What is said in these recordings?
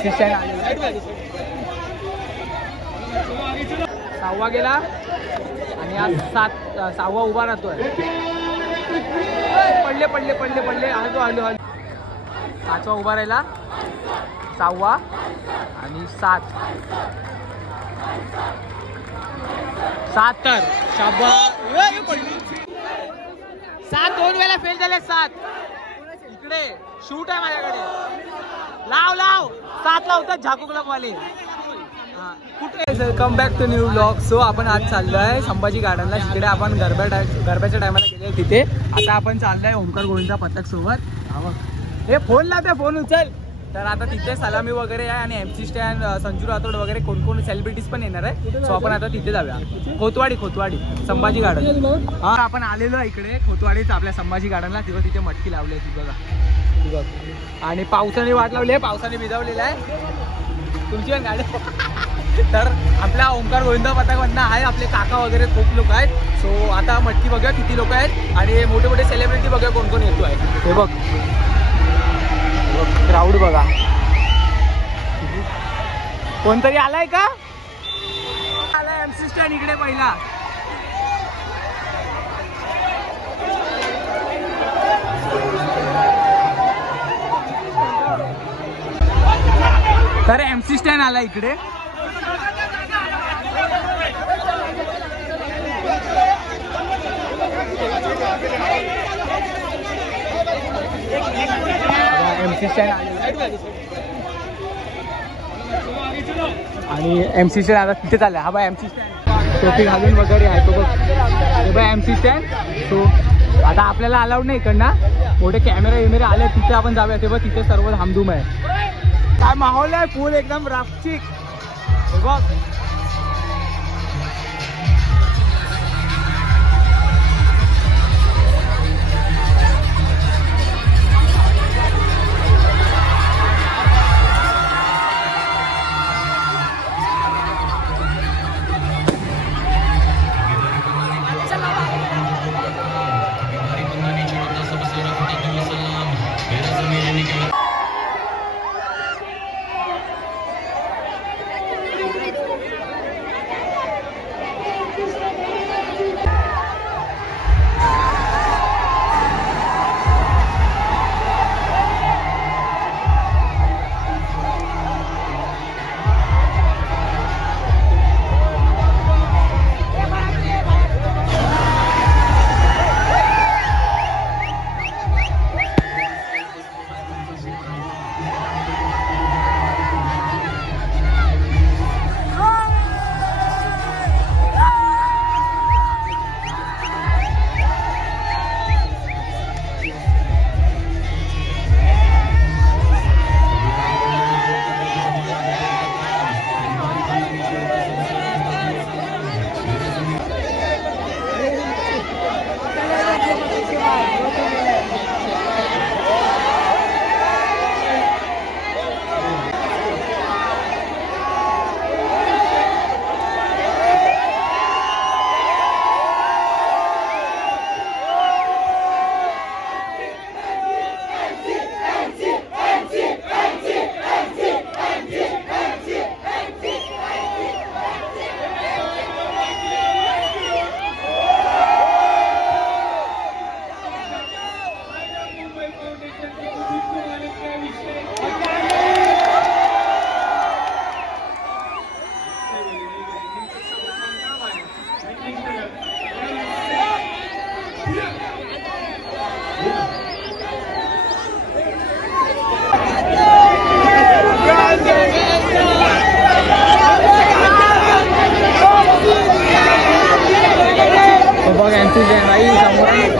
MC stand आलेला 6वा गेला आणि आज 6वा उभा राहतोय. पडले पडले पडले पडले आलो आलो आलो. 5वा उभा राहिला 6वा आणि 7 तर शाबास. 7 2 वेळा फेल झाले. 7 इकडे शूट आहे माझ्याकडे. लाव लाव 7 लावतात झाकुकला वाले. कुठे welcome back to new blog. So आपण आज चाललोय संभाजी गार्डनला. तिकडे आपण गरब्याच्या टायमाला गेले तिथे. आता आपण चाललोय ओमकार गोविंदा पथक सोबत. हे फोन लावते फोन उचल. तर आता तिथे सलामी वगैरे आहे आणि MC स्टँड संजू राठोड वगैरे कोण कोण सेलिब्रिटीज पण येणार आहे. सो आपण आता तिथे जाऊया. खोतवाडी संभाजी गार्डन. हा आपण आलेलो आहे इकडे खोतवाडीच आपल्या संभाजी गार्डनला. तिथे मटकी लावली आहे ती बघा. आणि पावसाने वाट लावली आहे. पावसाने भिजवलेला आहे. तुमची पण गाडी. तर आपल्या ओमकार गोविंदा पथकमधनं आहे आपले काका वगैरे खूप लोक आहेत. सो आता मटकी बघूया किती लोक आहेत आणि मोठे मोठे सेलिब्रिटी बघूया कोण कोण येतो आहे. हे बघ क्राऊड बघा. कोणतरी आलाय का? आलाय MC स्टँड इकडे पहिला. तर MC स्टँड आला इकडे. MC स्टँड आणि MC स्टँड आता तिथे चाललाय. हा बाय MC स्टँड टोपी घालून वगैरे आहे तो बघ. हे बाय MC स्टँड. सो आता आपल्याला अलाउड नाही इकडनं. मोठे कॅमेरे आले तिथे आपण जाऊया. ते बघ तिथे सर्व धामधूम आहे. काय माहोल आहे फुल एकदम रापचिक. बघ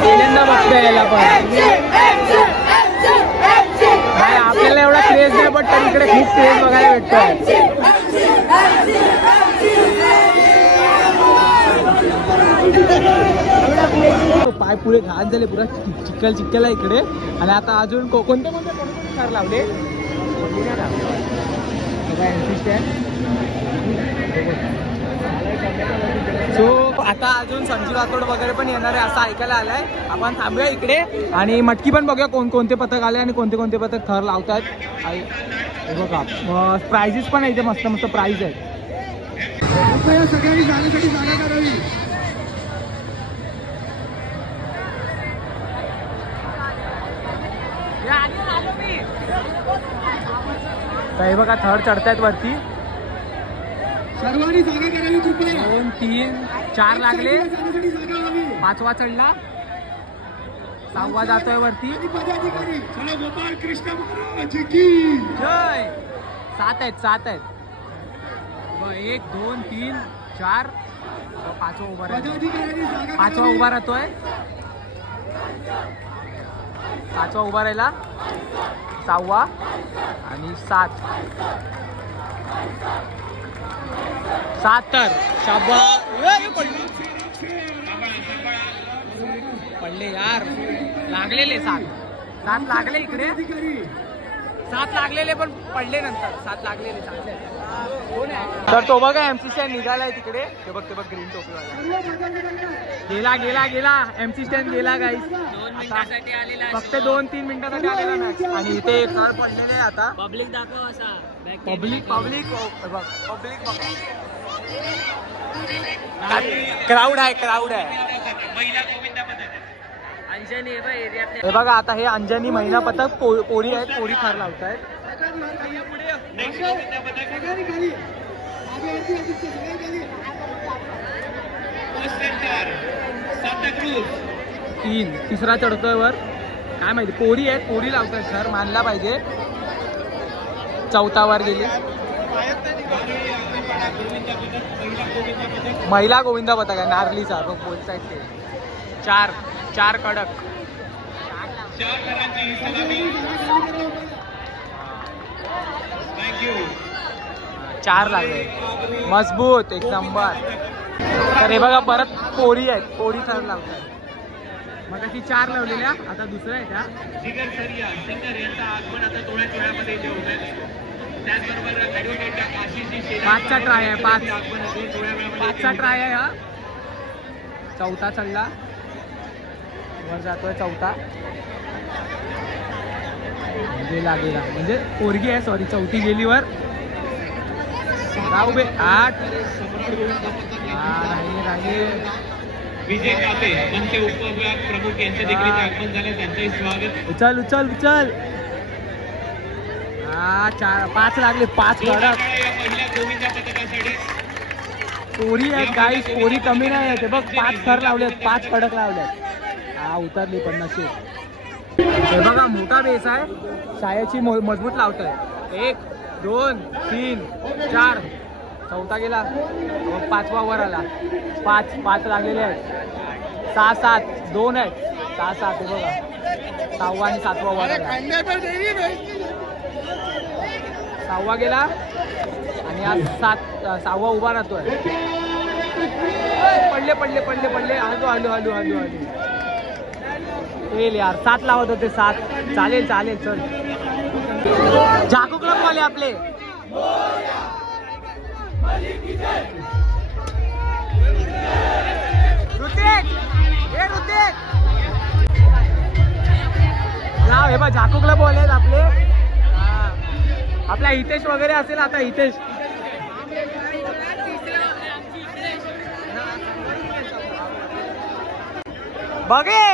पहिल्यांदा बघता यायला पण आपल्याला एवढा क्रेज नाही पण इकडे खूप क्रेज बघायला भेटतोय. पाय पुढे घाण झाले पुरा चिखल आहे इकडे. आणि आता अजून कोणते कार लावले सो आता अजून संजीव राठोड वगैरे पण येणार आहे असं ऐकायला आलंय. आपण थांबूया इकडे आणि मटकी पण बघूया कोणते पथक आले आणि कोणते पथक थर लावतात. हे बघा प्राइजेस पण आहे इथे, मस्त मस्त प्राइज आहेत. सगळ्यांनी जाण्यासाठी जागा करावी. हे बघा थर चढतायत वरती. सर्वांनी जागा करावी. 2, 3, 4 लागले. 5वा चढला. 6वा जातोय वरती. गोपाळ कृष्ण महाराज की जय. 7 आहेत. 1, 2, 3, 4. 5वा उभा राहतोय. 5वा उभा राहतोय. 5वा उभा राहिला. 6वा आणि 7 तर पडले यार. लागलेले 7 लागले इकडे. 7 लागलेले पण पडले नंतर. 7 लागलेले चांगले. तर तो बघा एमसी स्टँड निघालाय तिकडे. ते बघ ग्रीन टोपीवाला गेला. एमसी स्टँड गेला गाईस. फक्त 2-3 मिनिटासाठी आलेला मॅक्स. आणि इथे थर पडलेले आहे आता. पब्लिक दाखव असा. पब्लिक क्राऊड आहे. हे बघा आता हे अंजनी महिना पथक पोरी आहेत. पोरी थर लावतायत. 3 तिसरा चढतोय वर. काय माहिती पोरी आहेत. पोरी लावतात सर, मानला पाहिजे. 4था वर गेली. महिला गोविंदा पथक आहे नारलीचा. बघ बोलतायत ते. 4 कडक. 4 लागले. मजबूत एक नंबर. तर हे बघा परत पोरी आहेत. पोरी थर लावतात. मग ती 4 लावलेल्या. आता दुसरा आहे त्या. 5चा ट्राय आहे. 5चा ट्राय आहे हा. 4था चढला. वर जातोय 4था. गेला म्हणजे पोरगी आहे. सॉरी 4थी गेली वर. राहू बे. 8 राहिले. विजय कापे मनसे उपविभाग प्रमुख यांचे देखील आगमन झाले. त्यांचंही स्वागत. उचल. 5 लागले. 5 कडक. पोरी आहेत गाईस. पोरी कमी नाही आहेत. बघ 5 थर लावलेत. 5 कडक लावलेत. उतरली 50. हे बघा मोठा बेस आहे. शाळेची मजबूत लावतोय. 1, 2, 3, 4. 4था गेला. 5वा वर आला. 5 लागलेले आहेत. 6, 7. 2 आहेत. 6, 7 हे बघा. 6वा आणि 7वा वर आला. 6वा गेला आणि आज 6वा उभा राहतोय. पडले. हलू. येईल यार. 7 लावत होते. 7 चालेल. चल. झाकू क्लब वाले आपले. ऋतिक. हे बघ झाकू क्लब वाले आहेत आपले. आपला हितेश वगैरे असेल. आता हितेश बघे.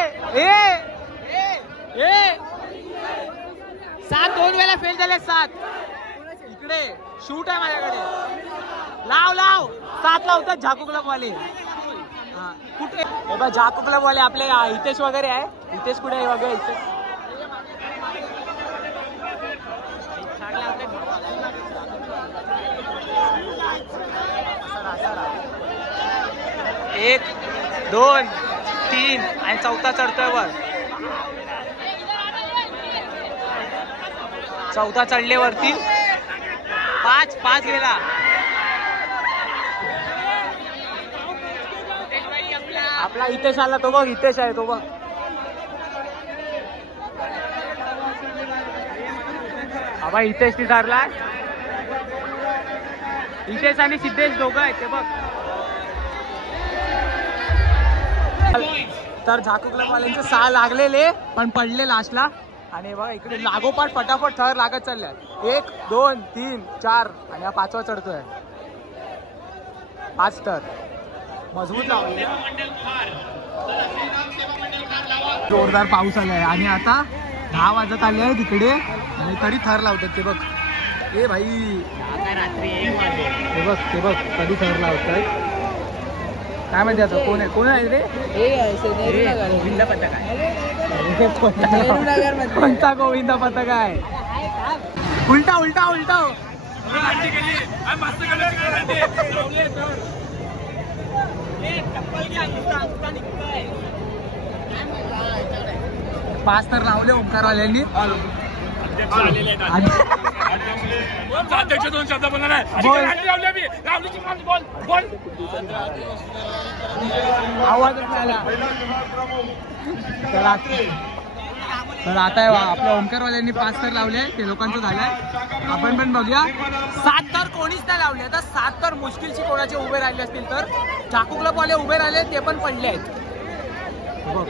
7 2 वेळा फेल झाले. 7 इकडे शूट आहे माझ्याकडे. लाव 7 लावतात झाकू क्लब वाले. कुठे हे बघ झाकू क्लब वाले आपले. हितेश वगैरे आहे. हितेश कुठे आहे वगैरे. हितेश 1, 2, 3 आणि 4था चढतोय वर. 4था चढले वरती. 5 गेला. आपला हितेश आला. तो बघ हितेश आहे. तो बघ हितेश ती धरलाय. हितेश आणि सिद्धेश दोघं आहेत ते बघ. तर झाकुकलवाल्यांचे 6 लागलेले पण पडले लास्टला. आणि बघा इकडे लागोपाठ फटाफट थर लागत चालल्या. 1 2 3 4 आणि हा 5वा चढतोय. 5 थर मजबूत लावले. जोरदार पाऊस आलाय आणि आता 10 वाजत आले आहे तिकडे आणि तरी थर लावतात ते बघ. ए भाई ते बघ कधी थर लावतात काय माहिती आता. कोण आहे रे? गोविंदा पथक आहे. कोणता गोविंदा पथक आहे? उलटा उलटा उलटा 5 तर लावले ओंकारवाल्यांनी. अध्यक्ष 2 शब्द बोलणार आहे. आवाजच नाही आला. तर आता आपल्या ओंकारवाल्यांनी 5 तर लावले. ते लोकांचं झालंय. आपण पण बघूया. 7 तर कोणीच नाही लावले. आता 7 तर मुश्किलशी कोणाचे उभे राहिले असतील तर. झाकुकलवाले उभे राहिले ते पण पडले आहेत बघ.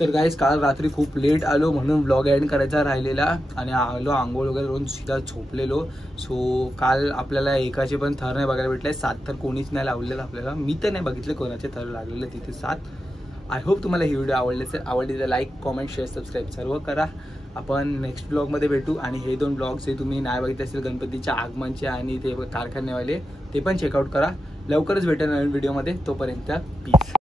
तर गाईस काल रात्री खूप लेट आलो म्हणून ब्लॉग एंड करायचा राहिलेला आणि आलो आंघोळ वगैरे करून सीधा झोपलेलो. सो काल आपल्याला एकाचे पण थर नाही बघायला भेटले. 7 तर कोणीच नाही लावलेलं आपल्याला. मी तर नाही बघितले कोणाचे थर लागलेले तिथे 7. आय होप तुम्हाला ही व्हिडिओ आवडली तर लाईक कॉमेंट शेअर सबस्क्राईब सर्व करा. आपण नेक्स्ट ब्लॉगमध्ये भेटू. आणि हे 2 ब्लॉग्स जे तुम्ही नाही बघितले असेल गणपतीच्या आगमनचे आणि ते कारखानेवाले ते पण चेकआउट करा. लवकरच भेटेल नवीन व्हिडिओमध्ये. तोपर्यंत पीस.